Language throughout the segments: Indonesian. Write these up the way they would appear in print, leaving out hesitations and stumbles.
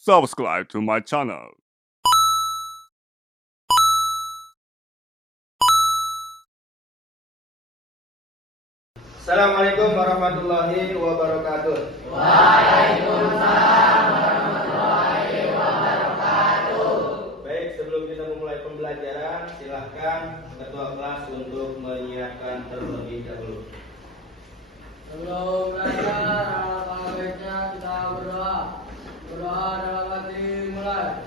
subscribe to my channel. Assalamualaikum warahmatullahi wabarakatuh. Waalaikumsalam warahmatullahi wabarakatuh. Baik, sebelum kita memulai pembelajaran, silahkan ketua kelas untuk menyiapkan terlebih dahulu. Sebelum belajar, alangkah baiknya kita berdoa. Berdoa dalam hati mulai.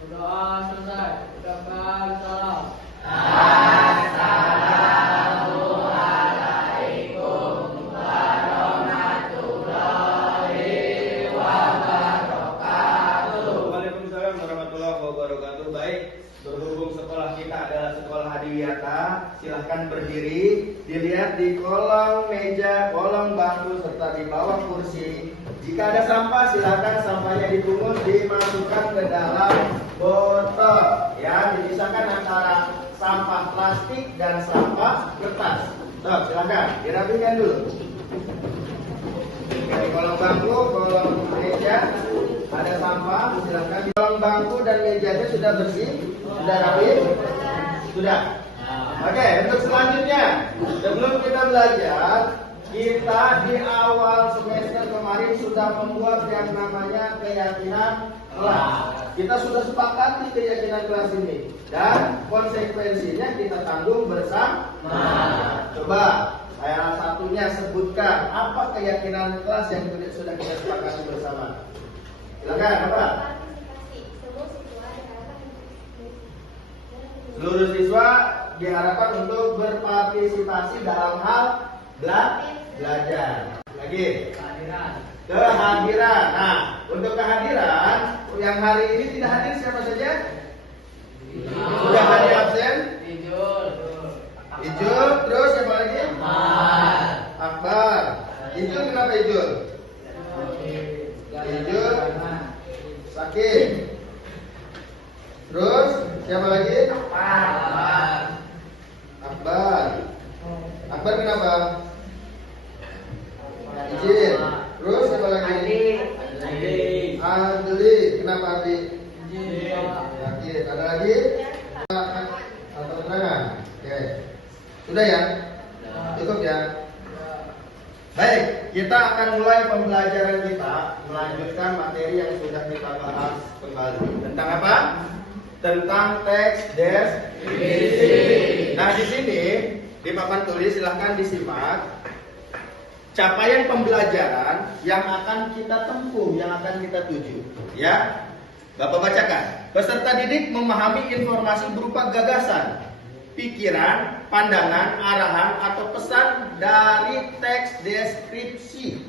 Berdoa selesai. Ucapkan salam. Assalamualaikum warahmatullahi wabarakatuh. Waalaikumsalam warahmatullahi wabarakatuh. Baik, berhubung sekolah kita adalah sekolah Hadiyata, silahkan berdiri. Dilihat di kolong meja, kolong bangku serta di bawah kursi. Jika ada sampah, silahkan sampahnya dipungut, dimasukkan ke dalam botol. Ya, dipisahkan antara sampah plastik dan sampah kertas. Tuh, silahkan dirapikan dulu. Di kolong bangku, kolong meja ada sampah, silahkan. Di kolong bangku dan mejanya sudah bersih, sudah rapi, sudah. Oke, untuk selanjutnya, sebelum kita belajar, kita di awal semester kemarin sudah membuat yang namanya keyakinan kelas. Kita sudah sepakati keyakinan kelas ini dan konsekuensinya kita tanggung bersama. Coba salah satunya sebutkan apa keyakinan kelas yang sudah kita sepakati bersama. Silakan, apa? Seluruh siswa diharapkan untuk berpartisipasi dalam hal belajar. Lagi. Kehadiran. Nah, untuk kehadiran yang hari ini tidak hadir siapa saja? Sudah hadir absen? Ijul, terus siapa lagi? Akbar. Ijul kenapa Ijul? Ijul sakit. Terus siapa lagi? Akbar. Akbar kenapa? Izin. Terus siapa lagi? Adli. Kenapa Adli? Sakit. Ada lagi? Atau keterangan? Oke. Sudah ya? Cukup ya? Baik, kita akan mulai pembelajaran kita, melanjutkan materi yang sudah kita bahas kembali. Tentang apa? Tentang teks deskripsi. Nah, di sini di papan tulis silahkan disimak capaian pembelajaran yang akan kita tempuh, yang akan kita tuju. Ya, Bapak bacakan. Peserta didik memahami informasi berupa gagasan, pikiran, pandangan, arahan atau pesan dari teks deskripsi.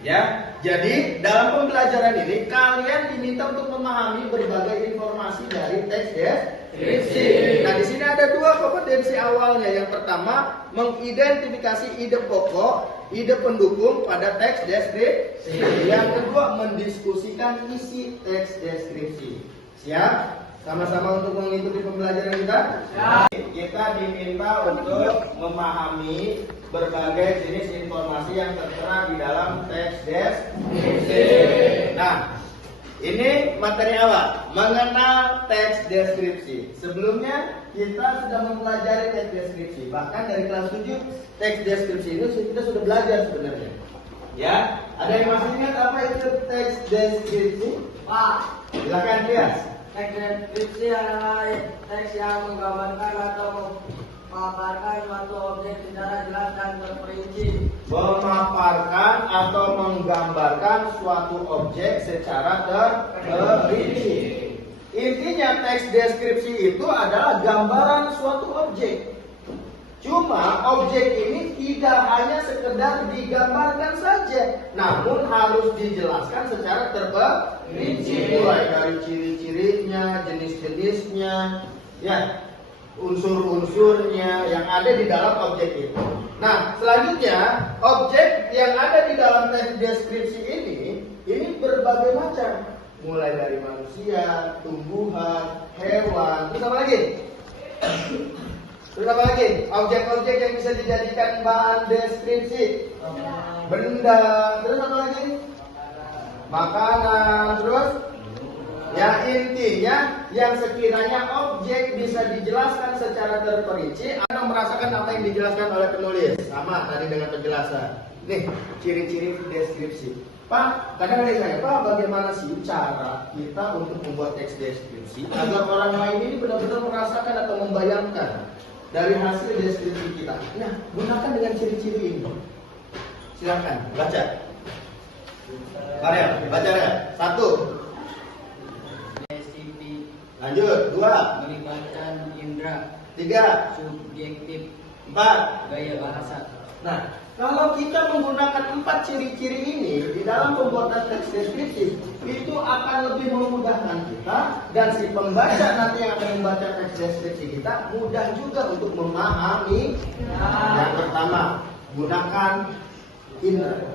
Ya, jadi dalam pembelajaran ini kalian diminta untuk memahami berbagai informasi dari teks deskripsi. Nah, di sini ada dua kompetensi awalnya. Yang pertama, mengidentifikasi ide pokok, ide pendukung pada teks deskripsi. Yang kedua, mendiskusikan isi teks deskripsi. Siap? Sama-sama untuk mengikuti pembelajaran kita? Kita diminta untuk memahami berbagai jenis informasi yang tertera di dalam teks deskripsi. Nah, ini materi awal, mengenal teks deskripsi. Sebelumnya kita sudah mempelajari teks deskripsi. Bahkan dari kelas 7 teks deskripsi ini kita sudah belajar sebenarnya. Ya, ada yang masih ingat apa itu teks deskripsi? Pak, Silakan Tias. teks deskripsi adalah teks yang menggambarkan atau memaparkan suatu objek secara jelas dan terperinci. Memaparkan atau menggambarkan suatu objek secara terperinci. Intinya teks deskripsi itu adalah gambaran suatu objek. Cuma objek ini tidak hanya sekedar digambarkan saja, namun harus dijelaskan secara terperinci, mulai dari ciri-cirinya, jenis-jenisnya, ya, unsur-unsurnya yang ada di dalam objek itu. Nah, selanjutnya objek yang ada di dalam teks deskripsi ini berbagai macam, mulai dari manusia, tumbuhan, hewan, terus apa lagi? Terus apa lagi? Objek-objek yang bisa dijadikan bahan deskripsi. Benda. Terus apa lagi? Makanan. Terus? Ya, intinya yang sekiranya objek bisa dijelaskan secara terperinci, Anda merasakan apa yang dijelaskan oleh penulis. Sama tadi dengan penjelasan. Nih, ciri-ciri deskripsi. Pak, kadang ada yang tanya, Pak, bagaimana sih cara kita untuk membuat teks deskripsi agar orang lain ini benar-benar merasakan atau membayangkan dari hasil deskripsi kita. Nah, gunakan dengan ciri-ciri ini. Silakan, baca. Karya, baca ya. 1. Spesifik, Lanjut, 2. melibatkan indera, 3. subjektif, 4. gaya bahasa. Nah, kalau kita menggunakan 4 ciri-ciri ini di dalam pembuatan teks deskripsi, itu akan lebih memudahkan kita dan si pembaca nanti yang akan membaca teks deskripsi kita mudah juga untuk memahami. Yang pertama, gunakan indera.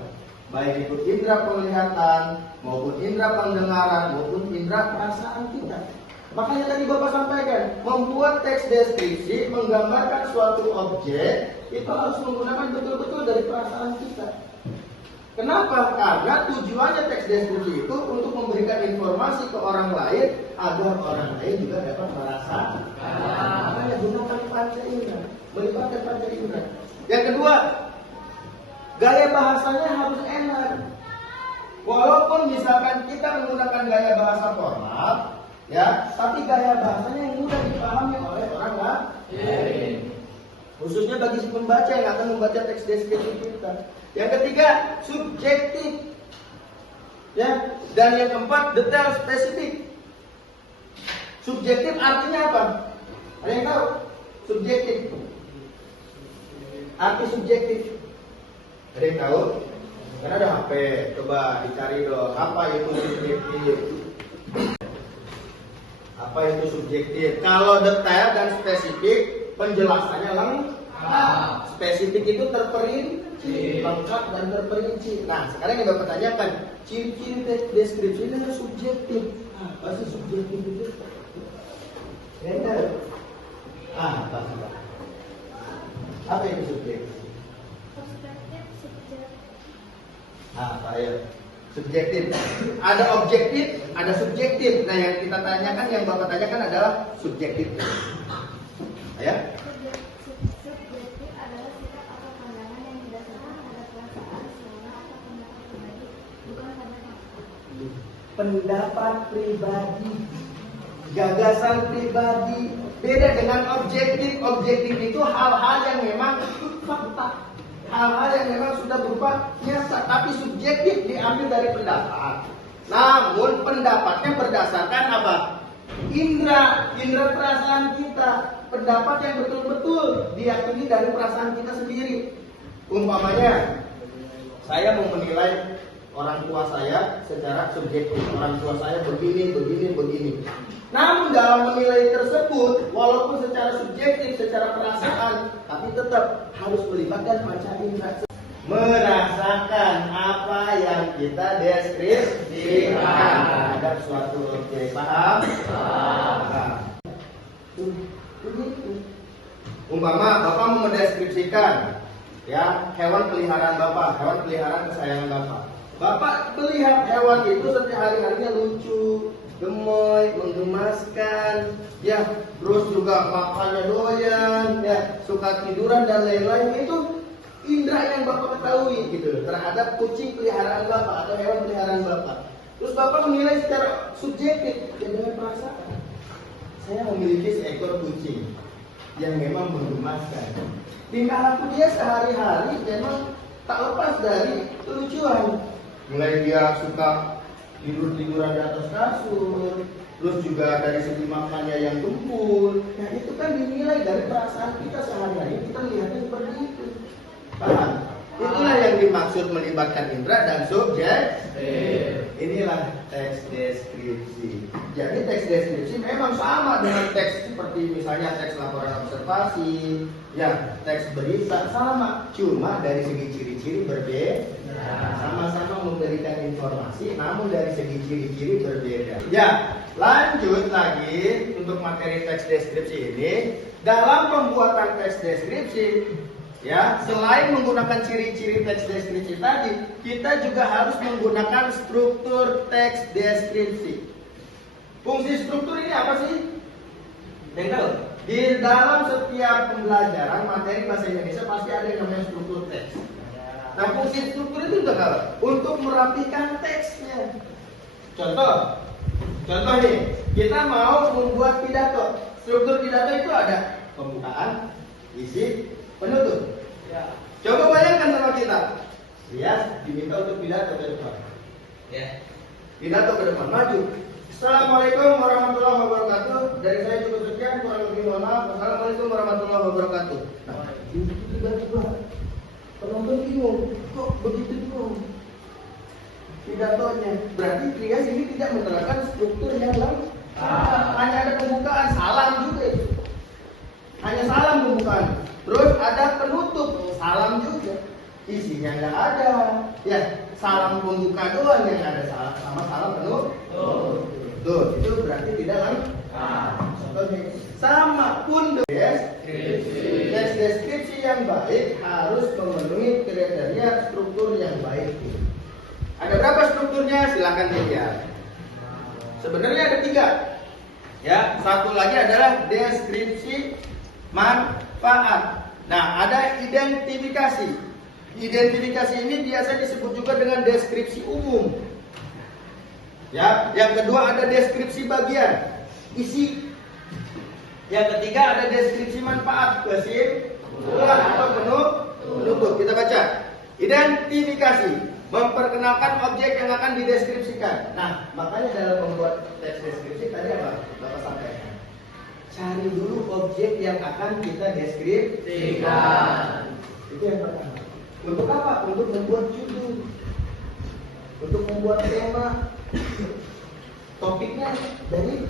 Baik itu indera penglihatan, maupun indera pendengaran, maupun indera perasaan kita. Makanya tadi Bapak sampaikan, membuat teks deskripsi, menggambarkan suatu objek, itu harus menggunakan betul-betul dari perasaan kita. Kenapa? Karena tujuannya teks deskripsi itu untuk memberikan informasi ke orang lain, agar orang lain juga dapat merasakan. Makanya gunakan panca indera, melibatkan panca indera. Yang kedua, gaya bahasanya harus enak. Walaupun misalkan kita menggunakan gaya bahasa formal, ya, tapi gaya bahasanya yang mudah dipahami oleh orang lain. Khususnya bagi si pembaca yang akan membaca teks deskripsi kita. Yang ketiga, subjektif. Ya, dan yang keempat, detail spesifik. Subjektif artinya apa? Ada yang tahu? Subjektif. Arti subjektif. Ada yang tahu? Karena ada HP, coba dicari dong. Apa itu subjektif? Apa itu subjektif? Kalau detail dan spesifik, penjelasannya lengkap. Spesifik itu terperinci, lengkap dan terperinci. Nah, sekarang yang Bapak tanyakan, ciri-ciri deskripsi ini adalah subjektif. Apa sih subjektif itu? Benar. Apa sih? Apa itu subjektif? Apa ya? Subjektif. Ada objektif, ada subjektif. Nah, yang kita tanyakan, yang Bapak tanyakan adalah subjektif. Ya? Subjektif adalah sikap atau pandangan yang didasarkan pada perasaan, selera atau pendapat pribadi, bukan pada fakta. Pendapat pribadi, gagasan pribadi. Beda dengan objektif. Objektif itu hal-hal yang memang fakta. Hal-hal yang memang sudah berupa nyata, tapi subjektif diambil dari pendapat. Namun pendapatnya berdasarkan apa? Indra perasaan kita. Pendapat yang betul-betul diyakini dari perasaan kita sendiri. Umpamanya, saya mau menilai orang tua saya secara subjektif. Orang tua saya begini. Namun dalam menilai tersebut, walaupun secara subjektif, secara perasaan, tapi tetap harus melibatkan panca indera. Merasakan apa yang kita deskripsikan terhadap suatu objek. Paham? Umpama Bapak mau mendeskripsikan ya hewan peliharaan Bapak, hewan peliharaan kesayangan Bapak. Bapak melihat hewan itu sehari-harinya lucu, gemoy, menggemaskan, ya, terus juga makannya doyan, ya, suka tiduran dan lain-lain. Itu indera yang Bapak ketahui gitu terhadap kucing peliharaan Bapak atau hewan peliharaan Bapak. Terus Bapak menilai secara subjektif ya dengan perasaan. Saya memiliki seekor kucing yang memang menggemaskan. Tingkah laku dia sehari-hari memang tak lepas dari kelucuan. Mulai dia suka tiduran di atas kasur, terus juga dari segi makannya yang gempul. Nah, itu kan dinilai dari perasaan kita sehari-hari, kita lihatnya seperti itu. Paham? Itulah yang dimaksud melibatkan indera dan subjek. Inilah teks deskripsi. Jadi teks deskripsi memang sama dengan teks seperti misalnya teks laporan observasi, ya, teks berita sama, cuma dari segi ciri-ciri berbeda. Sama-sama memberikan informasi, namun dari segi ciri-ciri berbeda. Ya, Lanjut lagi untuk materi teks deskripsi ini. Dalam pembuatan teks deskripsi, ya, selain menggunakan ciri-ciri teks deskripsi tadi, kita juga harus menggunakan struktur teks deskripsi. Fungsi struktur ini apa sih? Yang tahu? Di dalam setiap pembelajaran materi bahasa Indonesia pasti ada yang namanya struktur teks. Nah, fungsi struktur itu untuk apa? Untuk merapikan teksnya. Contoh nih, kita mau membuat pidato. Struktur pidato itu ada pembukaan, isi, penutup. Ya. Coba bayangkan sama kita. Lihat, diminta untuk pidato ke depan. Ya. Pidato ke depan, maju. Assalamualaikum warahmatullahi wabarakatuh. Dari saya cukup sekian, kurang lebih mohon maaf. Assalamualaikum warahmatullahi wabarakatuh. Nah, itu tiba-tiba penonton bingung, kok begitu bingung pidatonya? Berarti Trias ini tidak menerapkan struktur yang lengkap. Hanya ada pembukaan, salam juga itu. Hanya salam pembukaan. Terus ada penutup, salam juga. Isinya nggak ada. Ya, salam pembuka doang yang ada, sama salam penutup. Tuh, itu berarti tidak lengkap. Contohnya sama pun teks deskripsi yang baik harus memenuhi kriteria struktur yang baik. Ada berapa strukturnya? Silakan dilihat. Sebenarnya ada 3. Ya, satu lagi adalah deskripsi manfaat. Nah, ada identifikasi. Identifikasi ini biasa disebut juga dengan deskripsi umum. Ya, yang kedua ada deskripsi bagian, isi. Yang ketiga ada deskripsi manfaat, kesimpulan atau penutup. Kita baca. Identifikasi, memperkenalkan objek yang akan dideskripsikan. Nah, makanya dalam membuat teks deskripsi tadi apa? Bapak sampaikan. Cari dulu objek yang akan kita deskripsikan. Itu yang pertama. Untuk apa? Untuk membuat judul, untuk membuat tema. Topiknya dari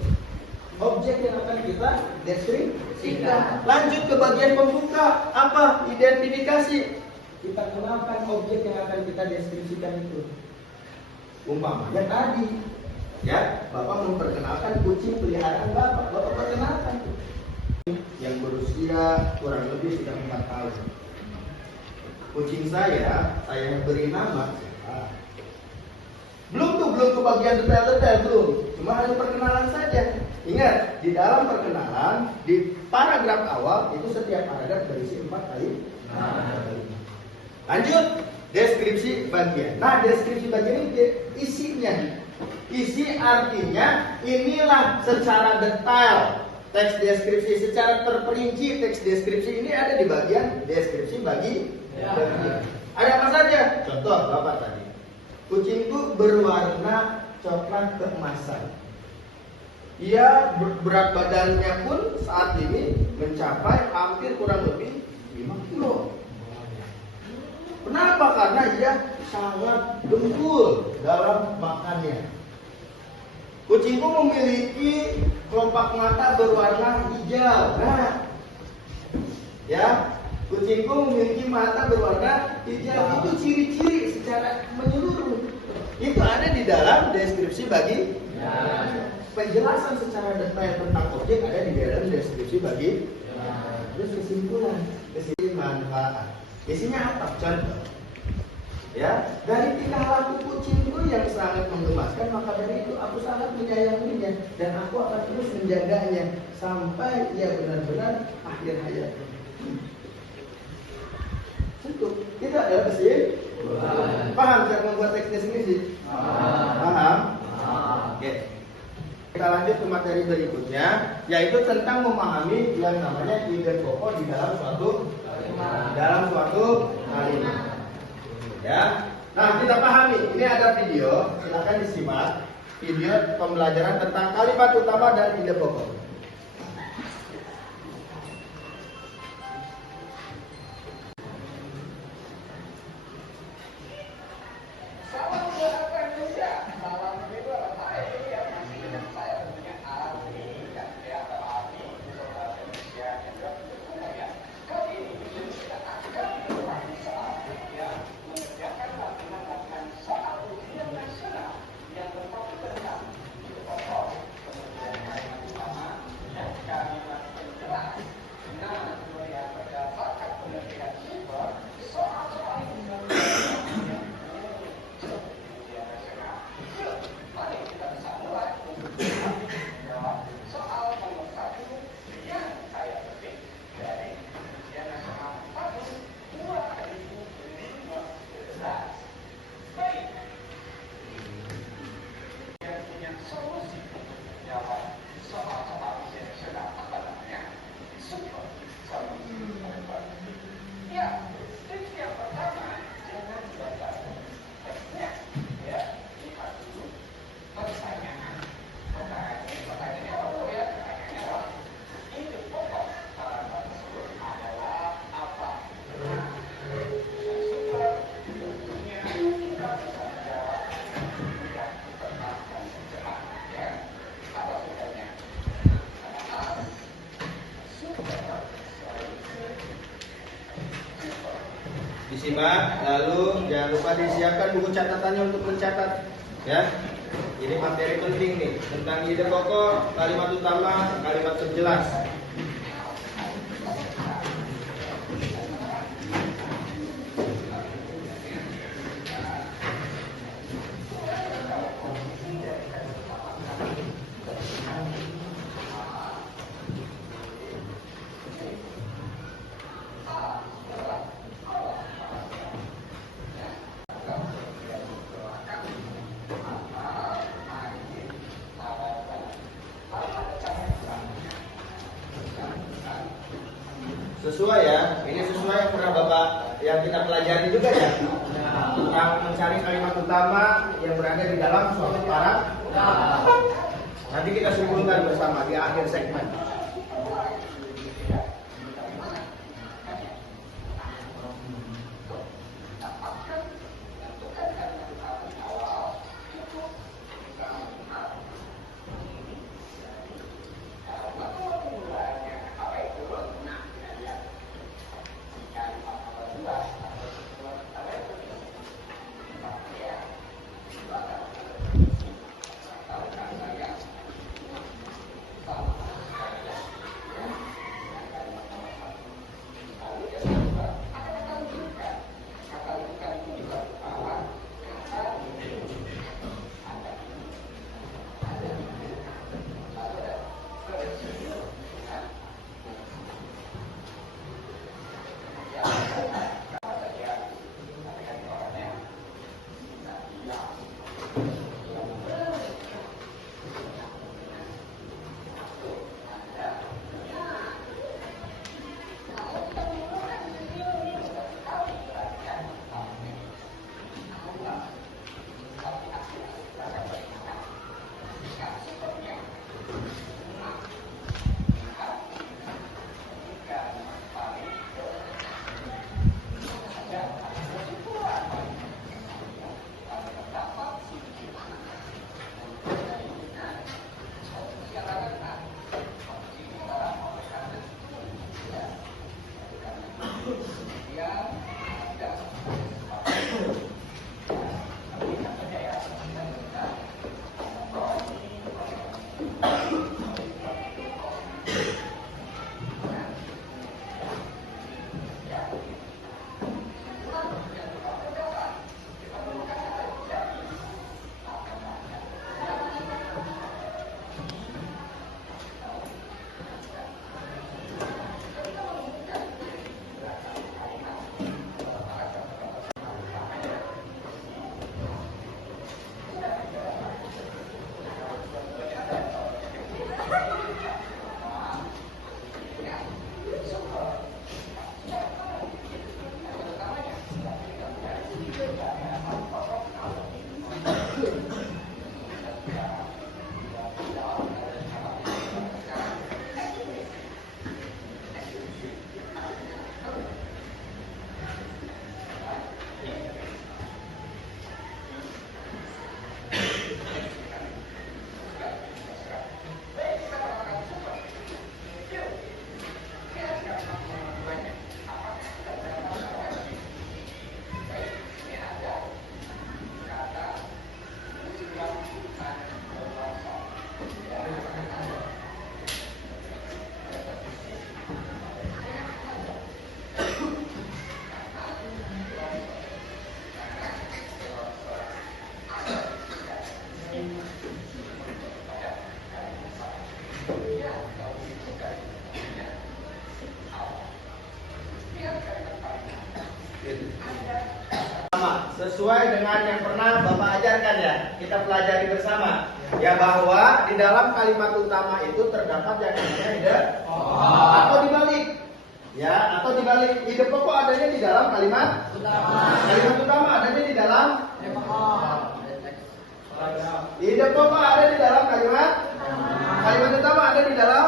objek yang akan kita deskripsikan. Lanjut ke bagian pembuka. Apa? Identifikasi. Kita kenalkan objek yang akan kita deskripsikan itu. Umpamanya tadi, ya, Bapak memperkenalkan kucing peliharaan Bapak. Bapak perkenalkan yang berusia kurang lebih sudah 4 tahun. Kucing saya beri nama. Belum ke bagian detail-detail, belum. Cuma hanya perkenalan saja. Ingat, di dalam perkenalan, di paragraf awal itu setiap paragraf berisi 4 kali. Lanjut, deskripsi bagian. Nah, deskripsi bagian ini isinya. Isi artinya inilah secara detail teks deskripsi, secara terperinci teks deskripsi ini ada di bagian deskripsi bagian. Ada apa saja? Contoh Bapak tadi. Kucing itu berwarna coklat keemasan. Ia berat badannya pun saat ini mencapai hampir kurang lebih 5 kilo. Kenapa? Karena ia sangat dengkul dalam makannya. Kucingku memiliki kelopak mata berwarna hijau. Nah, ya, kucingku memiliki mata berwarna hijau. Itu ciri-ciri secara menyeluruh. Itu ada di dalam deskripsi bagi. Penjelasan secara detail tentang objek ada di dalam deskripsi bagi. Terus kesimpulan, kesimpulan manfaat. Isinya apa? Contoh. Ya, dari tingkah laku kucingku yang sangat menggemaskan, maka dari itu aku sangat menyayanginya dan aku akan terus menjaganya sampai ia benar-benar akhir hayatnya. Cukup. Itu adalah kesimpulan. Paham cara membuat teks deskripsi? Paham? Oke. Kita lanjut ke materi berikutnya, yaitu tentang memahami yang namanya ide pokok di dalam suatu kalimat. Ya. Nah, kita pahami. Ini ada video, silakan disimak. Video pembelajaran tentang kalimat utama dan ide pokok. disimak, lalu jangan lupa disiapkan buku catatannya untuk mencatat, ya. Ini materi penting nih tentang ide pokok, kalimat utama, kalimat penjelas. Sesuai ya, ini sesuai yang pernah Bapak yang kita pelajari juga ya, tentang mencari kalimat utama yang berada di dalam suatu paragraf. Nanti kita simpulkan bersama di akhir segmen. Sesuai dengan yang pernah Bapak ajarkan ya, kita pelajari bersama ya, bahwa di dalam kalimat utama itu terdapat yang namanya ide atau dibalik ya, atau dibalik. Ide pokok adanya di dalam kalimat utama adanya di dalam ide pokok ada di dalam kalimat utama ada di dalam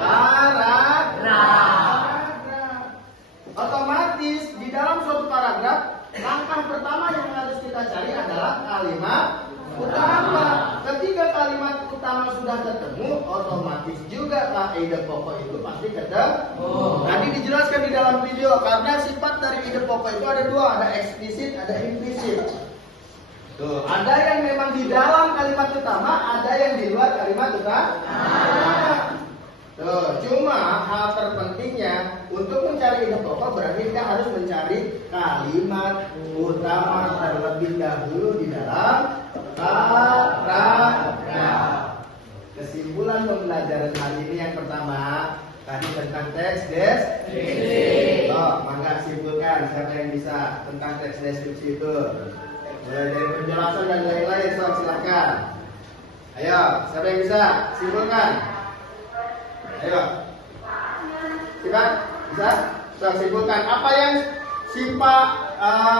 paragraf. Otomatis di dalam suatu paragraf langkah pertama yang harus kita cari adalah kalimat utama. Ketika kalimat utama sudah ketemu, otomatis juga ide pokok itu pasti ketemu. Tadi dijelaskan di dalam video karena sifat dari ide pokok itu ada dua, ada eksplisit, ada implisit. Tuh, ada yang memang di dalam kalimat utama, ada yang di luar kalimat utama. Tuh, cuma hal terpentingnya untuk mencari ide pokok berarti kita harus mencari kalimat utama terlebih dahulu di dalam paragraf. Kesimpulan pembelajaran hari ini yang pertama tadi tentang teks deskripsi. Oh, mangga simpulkan siapa yang bisa tentang teks deskripsi itu. Mulai dari penjelasan dan lain-lain, so, silakan. Ayo, siapa yang bisa simpulkan? Ayo, siapa bisa? So, simpulkan apa yang Sipa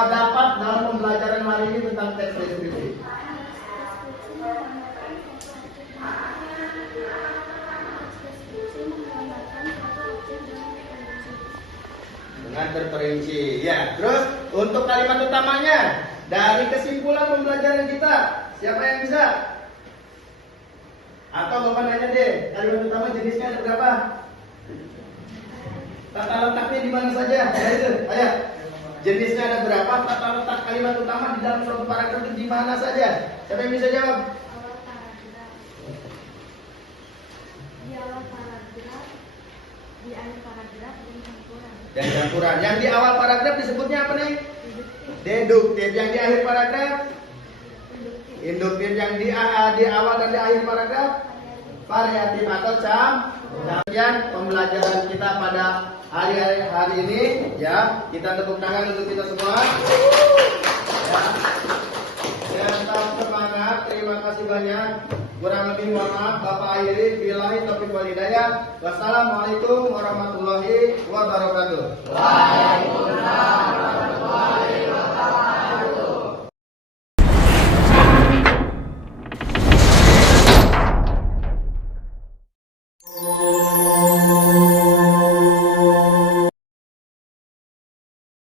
dapat dalam pembelajaran hari ini tentang teks deskripsi. Dengan terperinci, ya. Terus untuk kalimat utamanya dari kesimpulan pembelajaran kita, siapa yang bisa? Atau bapak nanya deh, kalimat utama jenisnya ada berapa? Tata letaknya di mana saja? Ayo, jenisnya ada berapa? Tata letak kalimat utama di dalam suatu paragraf itu di mana saja? Siapa yang bisa jawab? Di awal paragraf, di akhir paragraf, Dan campuran. Yang di awal paragraf disebutnya apa nih? Deduktif. Yang di akhir paragraf? Induktif. Yang di awal dan di akhir paragraf? Variatif atau campuran. Pembelajaran kita pada hari ini, ya, kita tepuk tangan untuk kita semua. Ya, tetap semangat. Terima kasih banyak. Kurang lebih mohon maaf, Bapak akhiri. Billahi taufiq wal hidayah. Wassalamualaikum warahmatullahi wabarakatuh.